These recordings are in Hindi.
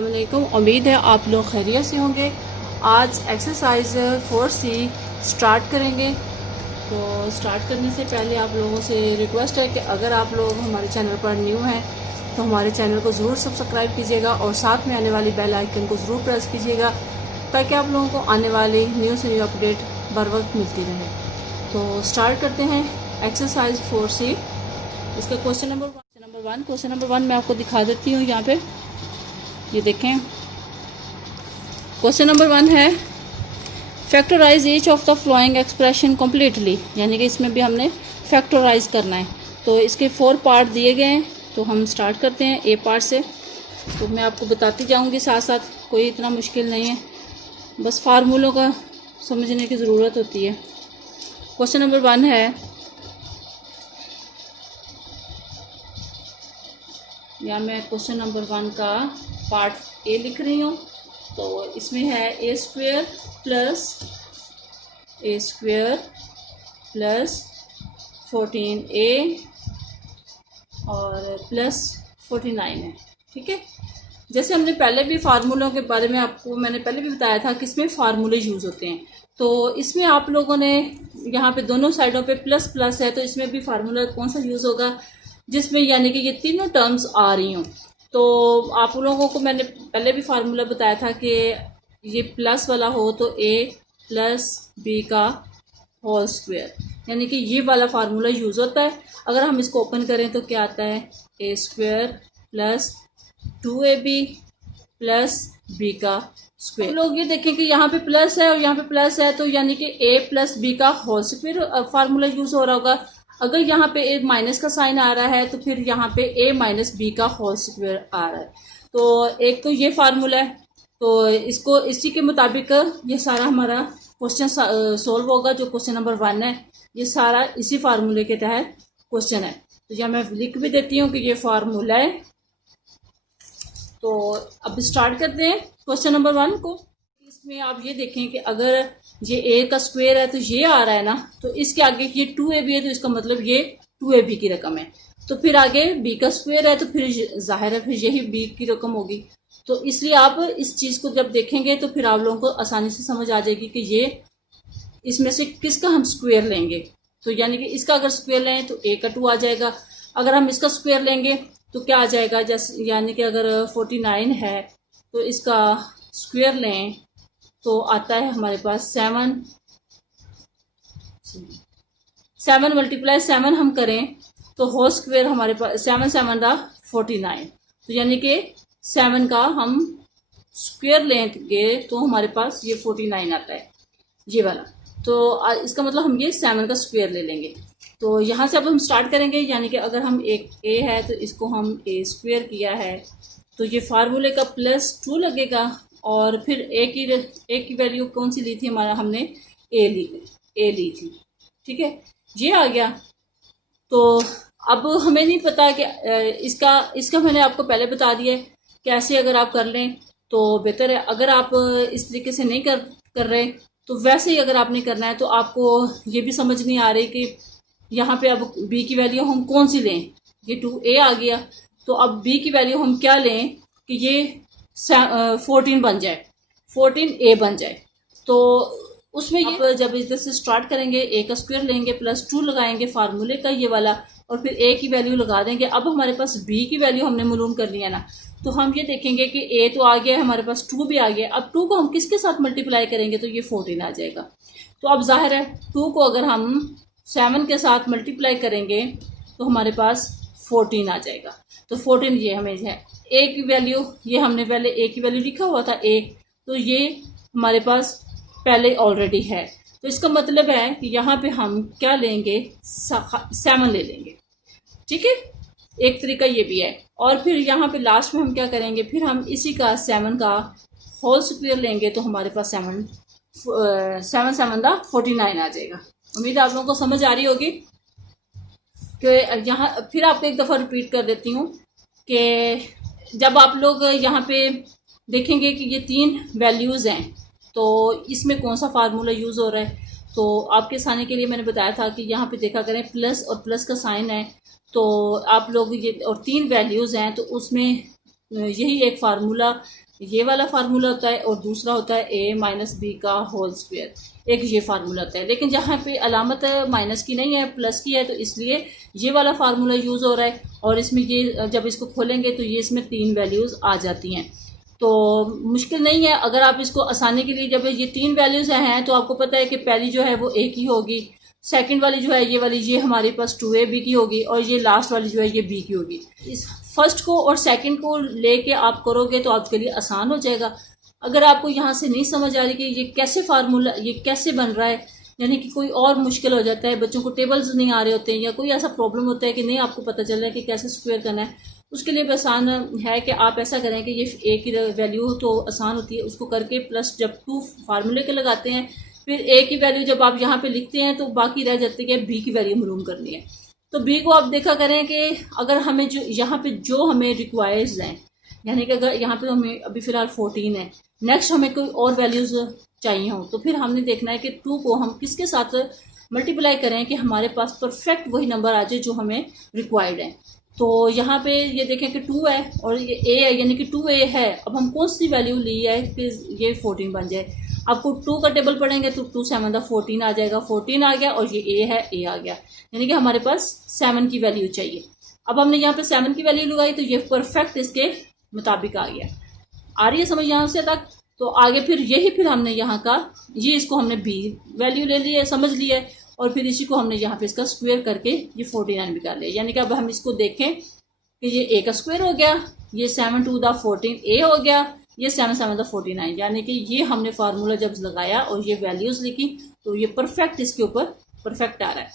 अस्सलाम वालेकुम। उम्मीद है आप लोग खैरियत से होंगे। आज एक्सरसाइज 4C स्टार्ट करेंगे। तो स्टार्ट करने से पहले आप लोगों से रिक्वेस्ट है कि अगर आप लोग हमारे चैनल पर न्यू हैं तो हमारे चैनल को ज़रूर सब्सक्राइब कीजिएगा और साथ में आने वाली बेल आइकन को ज़रूर प्रेस कीजिएगा ताकि आप लोगों को आने वाली न्यू से न्यू अपडेट बर वक्त मिलती रहे। तो स्टार्ट करते हैं एक्सरसाइज 4C। इसका क्वेश्चन नंबर वन मैं आपको दिखा देती हूँ। यहाँ पे ये देखें, क्वेश्चन नंबर 1 है factorise each of the following expression completely, यानी कि इसमें भी हमने फैक्टराइज करना है। तो इसके 4 पार्ट दिए गए हैं। तो हम स्टार्ट करते हैं ए पार्ट से। तो मैं आपको बताती जाऊंगी साथ साथ, कोई इतना मुश्किल नहीं है, बस फार्मूलों का समझने की ज़रूरत होती है। क्वेश्चन नंबर 1 है, या मैं क्वेश्चन नंबर 1 का पार्ट ए लिख रही हूँ। तो इसमें है ए स्क्वेयर प्लस 14a और प्लस 49 है। ठीक है, जैसे हमने पहले भी फार्मूलों के बारे में आपको मैंने पहले भी बताया था कि इसमें फार्मूले यूज़ होते हैं। तो इसमें आप लोगों ने यहाँ पे दोनों साइडों पे प्लस प्लस है, तो इसमें भी फार्मूला कौन सा यूज़ होगा जिसमें यानी कि ये तीनों टर्म्स आ रही हूँ। तो आप लोगों को मैंने पहले भी फार्मूला बताया था कि ये प्लस वाला हो तो a प्लस बी का होल स्क्वायर, यानी कि ये वाला फार्मूला यूज़ होता है। अगर हम इसको ओपन करें तो क्या आता है, a square plus 2ab plus b का स्क्वायर। लोग ये देखें कि यहाँ पे प्लस है और यहाँ पे प्लस है, तो यानी कि a प्लस b का होल स्क्वायर फार्मूला यूज़ हो रहा होगा। अगर यहाँ पे ए माइनस का साइन आ रहा है तो फिर यहाँ पे a माइनस बी का होल स्क्वायर आ रहा है। तो एक तो ये फार्मूला है, तो इसको इसी के मुताबिक ये सारा हमारा क्वेश्चन सोल्व होगा। जो क्वेश्चन नंबर 1 है ये सारा इसी फार्मूले के तहत क्वेश्चन है। तो यहाँ मैं लिख भी देती हूँ कि ये फार्मूला है। तो अब स्टार्ट करते हैं क्वेश्चन नंबर 1 को। इसमें आप ये देखें कि अगर ये a का स्क्वायर है तो ये आ रहा है ना, तो इसके आगे ये 2ab है तो इसका मतलब ये 2ab की रकम है। तो फिर आगे b का स्क्वायर है तो फिर जाहिर है फिर यही b की रकम होगी। तो इसलिए आप इस चीज़ को जब देखेंगे तो फिर आप लोगों को आसानी से समझ आ जाएगी कि ये इसमें से किसका हम स्क्वायर लेंगे। तो यानी कि इसका अगर स्क्वायर लें तो a का 2 आ जाएगा। अगर हम इसका स्क्वायर लेंगे तो क्या आ जाएगा, जैसे यानी कि अगर 49 है तो इसका स्क्वायर लें तो आता है हमारे पास 7 मल्टीप्लाई 7 हम करें तो होल स्क्वायर हमारे पास 7 7 49। तो यानी कि 7 का हम स्क्वायर लेंगे तो हमारे पास ये 49 आता है, ये वाला। तो इसका मतलब हम ये 7 का स्क्वायर ले लेंगे। तो यहाँ से अब हम स्टार्ट करेंगे, यानी कि अगर हम एक a है तो इसको हम a स्क्वायर किया है तो ये फार्मूले का +2 लगेगा। और फिर a की वैल्यू कौन सी ली थी, हमारा हमने a ली थी। ठीक है, ये आ गया। तो अब हमें नहीं पता कि इसका मैंने आपको पहले बता दिया है कैसे अगर आप कर लें तो बेहतर है। अगर आप इस तरीके से नहीं कर रहे तो वैसे ही अगर आपने करना है तो आपको ये भी समझ नहीं आ रही कि यहाँ पे अब b की वैल्यू हम कौन सी लें। ये 2a आ गया तो अब b की वैल्यू हम क्या लें कि ये 14 बन जाए, 14a बन जाए। तो उसमें ये जब इधर से स्टार्ट करेंगे a का स्क्वायर लेंगे +2 लगाएंगे फार्मूले का ये वाला और फिर a की वैल्यू लगा देंगे। अब हमारे पास b की वैल्यू हमने मालूम कर लिया ना, तो हम ये देखेंगे कि a तो आ गया है, हमारे पास 2 भी आ गया। अब 2 को हम किसके साथ मल्टीप्लाई करेंगे तो ये 14 आ जाएगा। तो अब जाहिर है 2 को अगर हम 7 के साथ मल्टीप्लाई करेंगे तो हमारे पास 14 आ जाएगा। तो 14 ये हमें है a की वैल्यू, ये हमने पहले a की वैल्यू लिखा हुआ था a, तो ये हमारे पास पहले ऑलरेडी है। तो इसका मतलब है कि यहाँ पे हम क्या लेंगे, 7 ले लेंगे। ठीक है, एक तरीका ये भी है। और फिर यहाँ पे लास्ट में हम क्या करेंगे, फिर हम इसी का 7 का होल स्क्वायर लेंगे तो हमारे पास 7 7 49 आ जाएगा। उम्मीद है आप लोगों को समझ आ रही होगी। कि यहाँ फिर आपको एक दफ़ा रिपीट कर देती हूँ कि जब आप लोग यहाँ पे देखेंगे कि ये 3 वैल्यूज़ हैं तो इसमें कौन सा फार्मूला यूज़ हो रहा है, तो आपके आसानी के लिए मैंने बताया था कि यहाँ पे देखा करें प्लस और प्लस का साइन है तो आप लोग ये और 3 वैल्यूज़ हैं तो उसमें यही एक फार्मूला ये वाला फार्मूला होता है और दूसरा होता है a माइनस बी का होल स्क्वायर, एक ये फार्मूला होता है। लेकिन जहाँ पे अलामत माइनस की नहीं है प्लस की है तो इसलिए ये वाला फार्मूला यूज़ हो रहा है। और इसमें ये जब इसको खोलेंगे तो ये इसमें 3 वैल्यूज़ आ जाती हैं, तो मुश्किल नहीं है। अगर आप इसको आसानी के लिए, जब ये 3 वैल्यूज़ हैं तो आपको पता है कि पहली जो है वो a की होगी, सेकंड वाली जो है ये वाली ये हमारे पास 2ab की होगी, और ये लास्ट वाली जो है ये b की होगी। इस फर्स्ट को और सेकंड को लेके आप करोगे तो आपके लिए आसान हो जाएगा। अगर आपको यहाँ से नहीं समझ आ रही कि ये कैसे फार्मूला, ये कैसे बन रहा है, यानी कि कोई और मुश्किल हो जाता है, बच्चों को टेबल्स नहीं आ रहे होते हैं या कोई ऐसा प्रॉब्लम होता है कि नहीं आपको पता चल रहा है कि कैसे स्क्वायर करना है, उसके लिए भी आसान है कि आप ऐसा करें कि ये ए की वैल्यू तो आसान होती है, उसको करके प्लस जब 2 फार्मूले के लगाते हैं, फिर ए की वैल्यू जब आप यहाँ पे लिखते हैं तो बाकी रह जाती है बी की वैल्यू मालूम करनी है। तो बी को आप देखा करें कि अगर हमें जो यहाँ पे जो हमें रिक्वायर्स हैं, यानी कि अगर यहाँ पे हमें अभी फ़िलहाल 14 है, नेक्स्ट हमें कोई और वैल्यूज़ चाहिए हो तो फिर हमने देखना है कि 2 को हम किसके साथ मल्टीप्लाई करें कि हमारे पास परफेक्ट वही नंबर आ जाए जो हमें रिक्वायर्ड है। तो यहाँ पे ये देखें कि 2 है और ये a है, यानी कि 2a है। अब हम कौन सी वैल्यू ली है कि ये 14 बन जाए। आपको 2 का टेबल पढ़ेंगे तो 2 7 14 आ जाएगा, 14 आ गया, और ये a है, a आ गया, यानी कि हमारे पास 7 की वैल्यू चाहिए। अब हमने यहाँ पे 7 की वैल्यू लगाई तो ये परफेक्ट इसके मुताबिक आ गया। आ रही है समझ यहाँ से तक? तो आगे फिर हमने यहाँ का ये इसको हमने b वैल्यू ले ली है, समझ लिया है, और फिर इसी को हमने यहाँ पे इसका स्क्वायर करके ये 49 निकाल लिया। यानी कि अब हम इसको देखें कि ये a का स्क्वायर हो गया, ये 7 2 द 14a हो गया, ये 7 7 द 49, यानी कि ये हमने फार्मूला जब लगाया और ये वैल्यूज़ लिखी तो ये परफेक्ट इसके ऊपर परफेक्ट आ रहा है।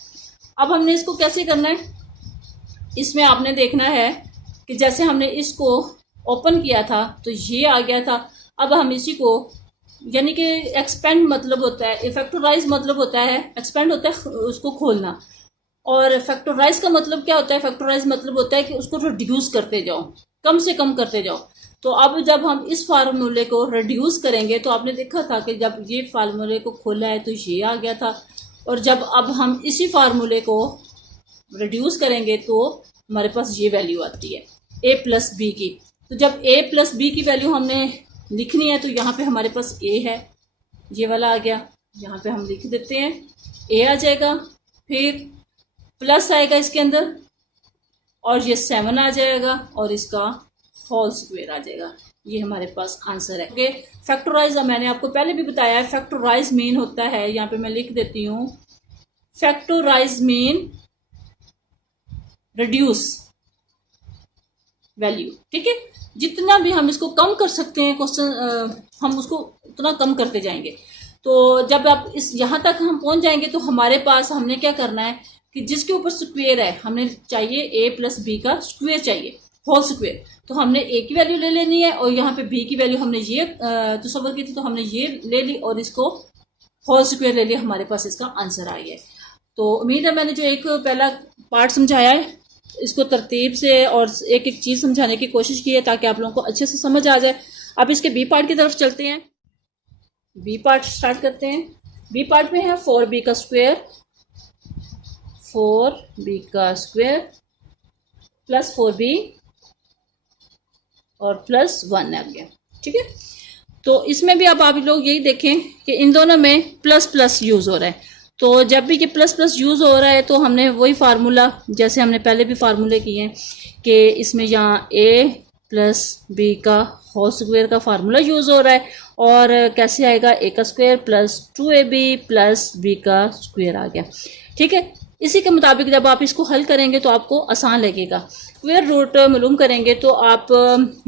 अब हमने इसको कैसे करना है, इसमें आपने देखना है कि जैसे हमने इसको ओपन किया था तो ये आ गया था। अब हम इसी को, यानी कि एक्सपेंड मतलब होता है, फैक्टराइज मतलब होता है, एक्सपेंड होता है उसको खोलना, और फैक्टराइज का मतलब क्या होता है, फैक्टराइज मतलब होता है कि उसको रिड्यूस करते जाओ, कम से कम करते जाओ। तो अब जब हम इस फार्मूले को रिड्यूस करेंगे तो आपने देखा था कि जब ये फार्मूले को खोला है तो ये आ गया था, और जब अब हम इसी फार्मूले को रिड्यूस करेंगे तो हमारे पास ये वैल्यू आती है a प्लस बी की। तो जब a प्लस बी की वैल्यू हमने लिखनी है तो यहाँ पे हमारे पास a है, ये वाला आ गया, यहाँ पे हम लिख देते हैं a आ जाएगा, फिर प्लस आएगा इसके अंदर, और ये 7 आ जाएगा, और इसका होल स्क्वायर आ जाएगा। ये हमारे पास आंसर है। ओके, फैक्टराइज मैंने आपको पहले भी बताया है, फैक्टराइज मीन होता है, यहाँ पे मैं लिख देती हूँ, फैक्टराइज मीन रिड्यूस वैल्यू। ठीक है, जितना भी हम इसको कम कर सकते हैं क्वेश्चन, हम उसको उतना कम करते जाएंगे। तो जब आप इस यहाँ तक हम पहुंच जाएंगे तो हमारे पास हमने क्या करना है कि जिसके ऊपर स्क्वायर है हमें चाहिए a प्लस बी का स्क्वायर चाहिए, होल स्क्वायर। तो हमने a की वैल्यू ले लेनी है और यहाँ पे b की वैल्यू हमने ये तस्वर की थी तो हमने ये ले ली और इसको होल स्क्वायर ले लिया, हमारे पास इसका आंसर आ गया। तो उम्मीद है मैंने जो एक पहला पार्ट समझाया है इसको तरतीब से और एक एक चीज़ समझाने की कोशिश की है ताकि आप लोगों को अच्छे से समझ आ जाए। अब इसके बी पार्ट की तरफ चलते हैं। बी पार्ट स्टार्ट करते हैं। बी पार्ट में है 4b का स्क्वायर, 4b का स्क्वायर प्लस 4b और प्लस 1 आ गया। ठीक है, तो इसमें भी अब आप लोग यही देखें कि इन दोनों में प्लस प्लस यूज़ हो रहा है। तो जब भी ये प्लस प्लस यूज़ हो रहा है तो हमने वही फार्मूला जैसे हमने पहले भी फार्मूले किए हैं कि इसमें यहाँ a प्लस बी का होल स्क्वायर का फार्मूला यूज़ हो रहा है, और कैसे आएगा a का square plus 2ab plus b का स्क्वायर आ गया। ठीक है, इसी के मुताबिक जब आप इसको हल करेंगे तो आपको आसान लगेगा। स्क्वायर रूट मालूम करेंगे तो आप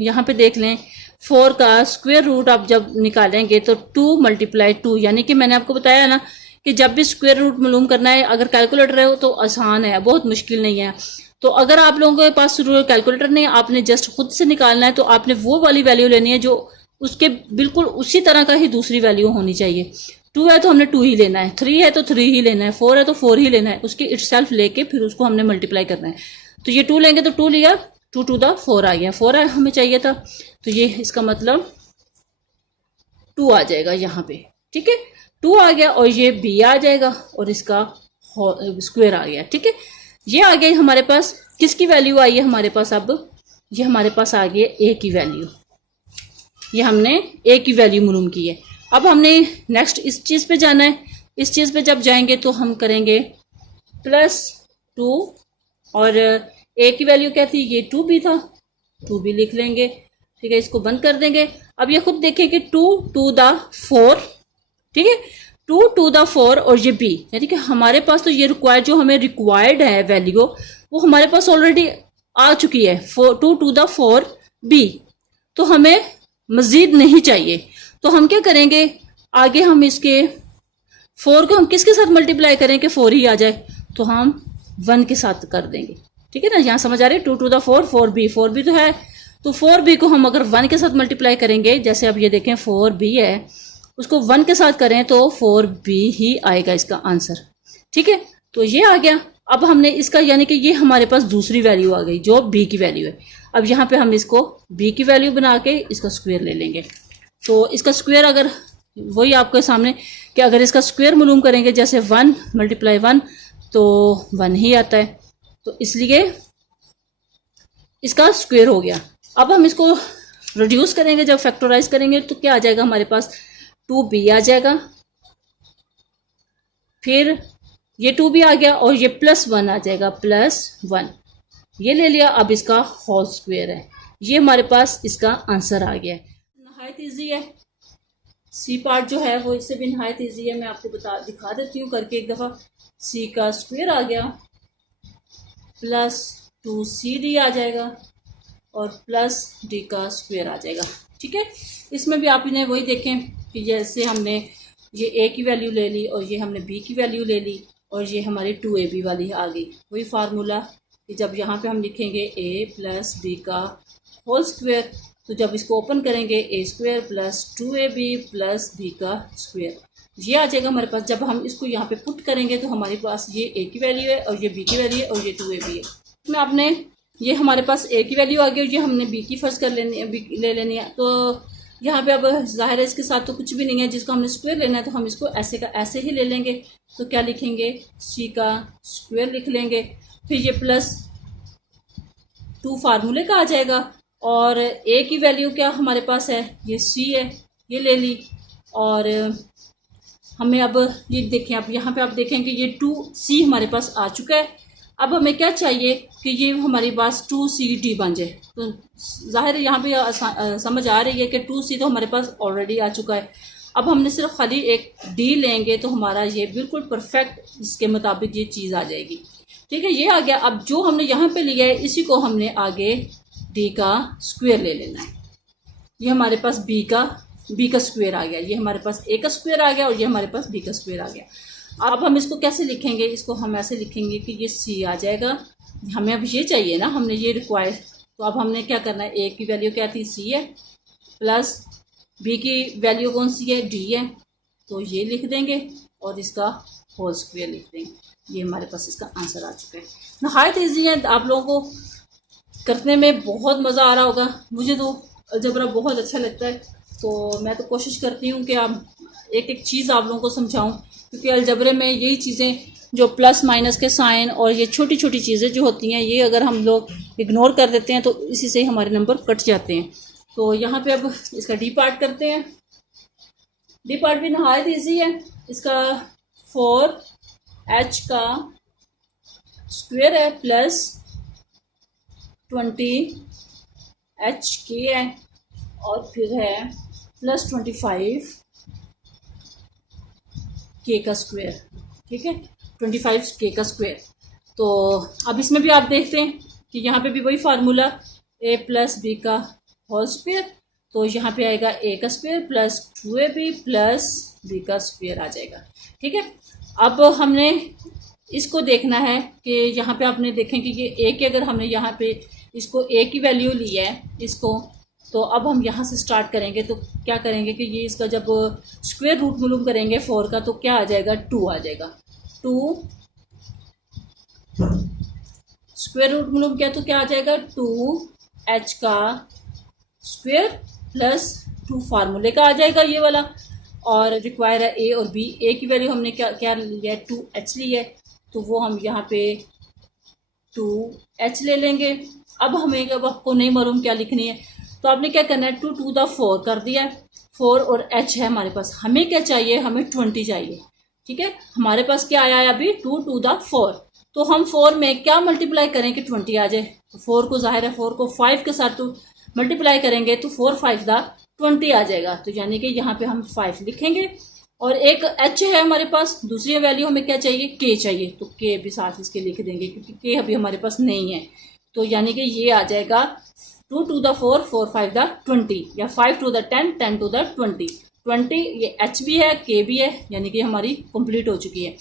यहाँ पे देख लें 4 का स्क्वायर रूट आप जब निकालेंगे तो 2 × 2, यानी कि मैंने आपको बताया ना कि जब भी स्क्वायर रूट मालूम करना है अगर कैलकुलेटर है तो आसान है, बहुत मुश्किल नहीं है। तो अगर आप लोगों के पास कैलकुलेटर नहीं है, आपने जस्ट खुद से निकालना है, तो आपने वो वाली वैल्यू लेनी है जो उसके बिल्कुल उसी तरह का ही दूसरी वैल्यू होनी चाहिए। 2 है तो हमने 2 ही लेना है, 3 है तो 3 ही लेना है, 4 है तो 4 ही लेना है, उसकी इटसेल्फ लेके फिर उसको हमने मल्टीप्लाई करना है। तो ये 2 लेंगे तो 2 लिया, 2 2 द 4 आ गया, 4 हमें चाहिए था, तो ये इसका मतलब 2 आ जाएगा यहाँ पे। ठीक है, 2 आ गया और ये b आ जाएगा और इसका स्क्वायर आ गया। ठीक है, ये आ गया हमारे पास। किसकी वैल्यू आई है हमारे पास, अब ये हमारे पास आ गई a की वैल्यू। ये हमने ए की वैल्यू मालूम की है। अब हमने नेक्स्ट इस चीज़ पे जाना है। इस चीज़ पे जब जाएंगे तो हम करेंगे +2 और ए की वैल्यू क्या थी, ये 2b था, 2b लिख लेंगे। ठीक है, इसको बंद कर देंगे। अब ये खुद देखें कि 2 to the 4, ठीक है, 2 to the 4 और ये b, यानी कि हमारे पास तो ये जो हमें रिक्वायर्ड है वैल्यू वो हमारे पास ऑलरेडी आ चुकी है, 2 to the 4b, तो हमें मजीद नहीं चाहिए। तो हम क्या करेंगे, आगे हम इसके 4 को हम किसके साथ मल्टीप्लाई करें कि 4 ही आ जाए, तो हम 1 के साथ कर देंगे। ठीक है ना, यहाँ समझ आ रही है, 2 to the 4 4b तो है, तो 4b को हम अगर 1 के साथ मल्टीप्लाई करेंगे, जैसे अब ये देखें 4b है, उसको 1 के साथ करें तो 4b ही आएगा इसका आंसर। ठीक है, तो ये आ गया। अब हमने इसका यानी कि ये हमारे पास दूसरी वैल्यू आ गई जो b की वैल्यू है। अब यहाँ पे हम इसको b की वैल्यू बना के इसका स्क्वायर ले लेंगे। तो इसका स्क्वायर अगर वही आपके सामने कि अगर इसका स्क्वायर मालूम करेंगे, जैसे 1 × 1 तो 1 ही आता है, तो इसलिए इसका स्क्वायर हो गया। अब हम इसको रिड्यूस करेंगे, जब फैक्टराइज करेंगे तो क्या आ जाएगा हमारे पास, 2b आ जाएगा, फिर ये 2b आ गया और ये +1 आ जाएगा, +1 ये ले लिया। अब इसका होल स्क्वायर है, ये हमारे पास इसका आंसर आ गया। नहायत ईजी है, सी पार्ट जो है वो इससे भी नहायत ईजी है। मैं आपको दिखा देती हूँ करके एक दफ़ा। सी का स्क्वायर आ गया, +2cd आ जाएगा और +d का स्क्वायर आ जाएगा। ठीक है, इसमें भी आप इन्हें वही देखें कि जैसे हमने ये a की वैल्यू ले ली और ये हमने b की वैल्यू ले ली और ये हमारी 2ab वाली आ गई। वही फार्मूला कि जब यहाँ पे हम लिखेंगे a + b का होल स्क्वायर, तो जब इसको ओपन करेंगे a² + 2ab + b का स्क्वायर, ये आ जाएगा हमारे पास। जब हम इसको यहाँ पे पुट करेंगे तो हमारे पास ये a की वैल्यू है और ये b की वैल्यू है और ये 2ab है। इसमें आपने ये हमारे पास a की वैल्यू आ गई और ये हमने b की फर्स्ट कर लेनी है, ले लेनी है। तो यहाँ पे अब जाहिर है इसके साथ तो कुछ भी नहीं है, जिसको हमने स्क्वायर लेना है तो हम इसको ऐसे का ऐसे ही ले लेंगे। तो क्या लिखेंगे, c का स्क्वायर लिख लेंगे, फिर ये +2 फार्मूले का आ जाएगा और a की वैल्यू क्या हमारे पास है, ये c है, ये ले ली। और हमें अब ये देखें, अब यहाँ पे आप देखें कि ये 2c हमारे पास आ चुका है। अब हमें क्या चाहिए कि ये हमारे पास 2cd बन जाए। तो जाहिर है यहाँ पे समझ आ रही है कि 2c तो हमारे पास ऑलरेडी आ चुका है। अब हमने सिर्फ खाली एक d लेंगे तो हमारा ये बिल्कुल परफेक्ट इसके मुताबिक ये चीज़ आ जाएगी। ठीक है, ये आ गया। अब जो हमने यहाँ पे लिया है इसी को हमने आगे d का स्क्वायर ले लेना है। ये हमारे पास b का स्क्वायर आ गया, ये हमारे पास a का स्क्वायर आ गया और ये हमारे पास b का स्क्वायर आ गया। अब हम इसको कैसे लिखेंगे, इसको हम ऐसे लिखेंगे कि ये c आ जाएगा। हमें अब ये चाहिए ना, हमने ये रिक्वायर, तो अब हमने क्या करना है, a की वैल्यू क्या थी, c है, प्लस b की वैल्यू कौन सी है, d है, तो ये लिख देंगे और इसका होल स्क्वायर लिख देंगे। ये हमारे पास इसका आंसर आ चुका है। नहायत ईजी है, आप लोगों को करने में बहुत मज़ा आ रहा होगा। मुझे तो अलजबरा बहुत अच्छा लगता है, तो मैं तो कोशिश करती हूँ कि आप एक एक चीज़ आप लोगों को समझाऊँ, क्योंकि अलजबरे में यही चीज़ें जो प्लस माइनस के साइन और ये छोटी छोटी चीज़ें जो होती हैं, ये अगर हम लोग इग्नोर कर देते हैं तो इसी से हमारे नंबर कट जाते हैं। तो यहाँ पे अब इसका डी पार्ट करते हैं। डी पार्ट भी नहायत ईजी है। इसका 4h का स्क्वायर है प्लस 20h है और फिर है प्लस 25k का स्क्वायर। ठीक है, 25k का स्क्वायर। तो अब इसमें भी आप देखते हैं कि यहाँ पे भी वही फार्मूला a + b का होल स्क्वायर, तो यहाँ पे आएगा a का square plus 2ab plus b का स्क्वायर आ जाएगा। ठीक है, अब हमने इसको देखना है कि यहाँ पे आपने देखें कि ये a की अगर हमने यहाँ पे इसको a की वैल्यू ली है इसको, तो अब हम यहाँ से स्टार्ट करेंगे। तो क्या करेंगे कि ये इसका जब स्क्वायर रूट मालूम करेंगे 4 का, तो क्या आ जाएगा, 2 आ जाएगा। 2 स्क्वायर रूट मालूम किया तो क्या आ जाएगा, 2h का स्क्वायर प्लस 2 फार्मूले का आ जाएगा ये वाला। और रिक्वायर है a और b। a की वैल्यू हमने क्या लिया है, 2h ली है, तो वो हम यहाँ पे 2h ले लेंगे। अब हमें, अब आपको नहीं मालूम क्या लिखनी है, तो आपने क्या करना है, 2 टू द 4 कर दिया है, 4 और h है हमारे पास। हमें क्या चाहिए, हमें 20 चाहिए। ठीक है, हमारे पास क्या आया है अभी, 2 टू द 4। तो हम 4 में क्या मल्टीप्लाई करें कि 20 आ जाए। तो 4 को जाहिर है 4 को 5 के साथ तो मल्टीप्लाई करेंगे तो 4 5 द 20 आ जाएगा। तो यानी कि यहाँ पे हम 5 लिखेंगे और एक h है हमारे पास, दूसरी वैल्यू हमें क्या चाहिए, k चाहिए। तो k भी साथ इसके लिख देंगे क्योंकि k अभी हमारे पास नहीं है। तो यानी कि ये आ जाएगा 2 टू द 4 4 5 द 20 या 5 टू द 10 10 टू द 20। ये h भी है, k भी है, यानी कि हमारी कंप्लीट हो चुकी है।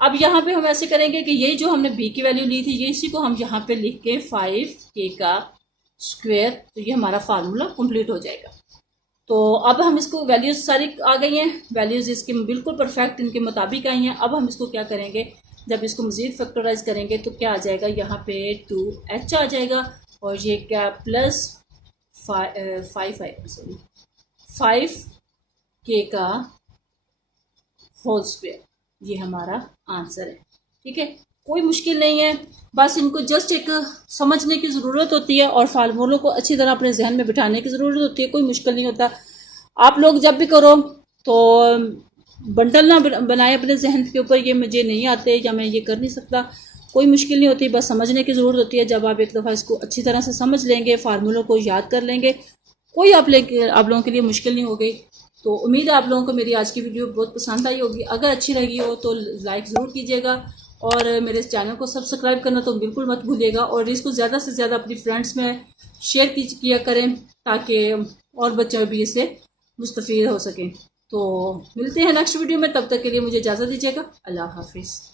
अब यहाँ पे हम ऐसे करेंगे कि ये जो हमने b की वैल्यू ली थी, ये इसी को हम यहाँ पे लिख के 5k का स्क्वायर, तो ये हमारा फार्मूला कंप्लीट हो जाएगा। तो अब हम इसको वैल्यूज सारी आ गई हैं, वैल्यूज इसके बिल्कुल परफेक्ट इनके मुताबिक आई हैं। अब हम इसको क्या करेंगे, जब इसको मजीद फैक्टराइज करेंगे तो क्या आ जाएगा, यहाँ पे 2h आ जाएगा और ये क्या प्लस 5k का होल स्क्वायर, ये हमारा आंसर है। ठीक है, कोई मुश्किल नहीं है, बस इनको जस्ट एक समझने की ज़रूरत होती है और फार्मूलों को अच्छी तरह अपने जहन में बिठाने की ज़रूरत होती है। कोई मुश्किल नहीं होता। आप लोग जब भी करो तो बंडल ना बनाए अपने जहन के ऊपर, ये मुझे नहीं आते या मैं ये कर नहीं सकता, कोई मुश्किल नहीं होती, बस समझने की ज़रूरत होती है। जब आप एक दफ़ा इसको अच्छी तरह से समझ लेंगे, फार्मूलों को याद कर लेंगे, कोई आप लोगों के लिए मुश्किल नहीं हो गई। तो उम्मीद है आप लोगों को मेरी आज की वीडियो बहुत पसंद आई होगी। अगर अच्छी लगी हो तो लाइक ज़रूर कीजिएगा और मेरे चैनल को सब्सक्राइब करना तो बिल्कुल मत भूलिएगा और इसको ज़्यादा से ज़्यादा अपनी फ्रेंड्स में शेयर किया करें ताकि और बच्चे भी इससे मुस्तफ़ीद हो सकें। तो मिलते हैं नेक्स्ट वीडियो में, तब तक के लिए मुझे इजाज़त दीजिएगा। अल्लाह हाफिज़।